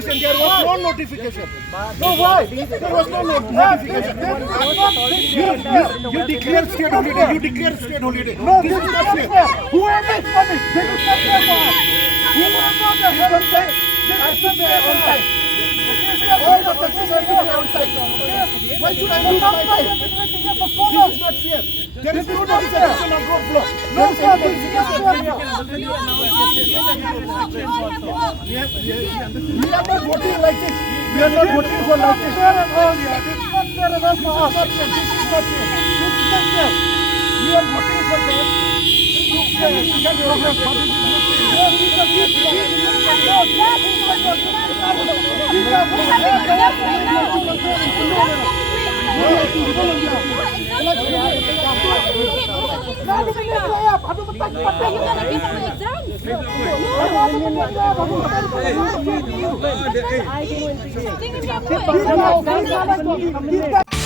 notification. There was no notification. No, why? There was no notification. You declare state holiday. You declare state holiday. No, this is not fair. Who am I coming? This is not fair for us. Who am I the head on time? This is not fair on time. All the taxes have to be on time. Why should I lose my time? This is not fair. There is no notification on road block. No notification. We are not voting like this. We are not voting for like this. This is not fair enough for us. This is not fair. This is not fair. We are voting for them. I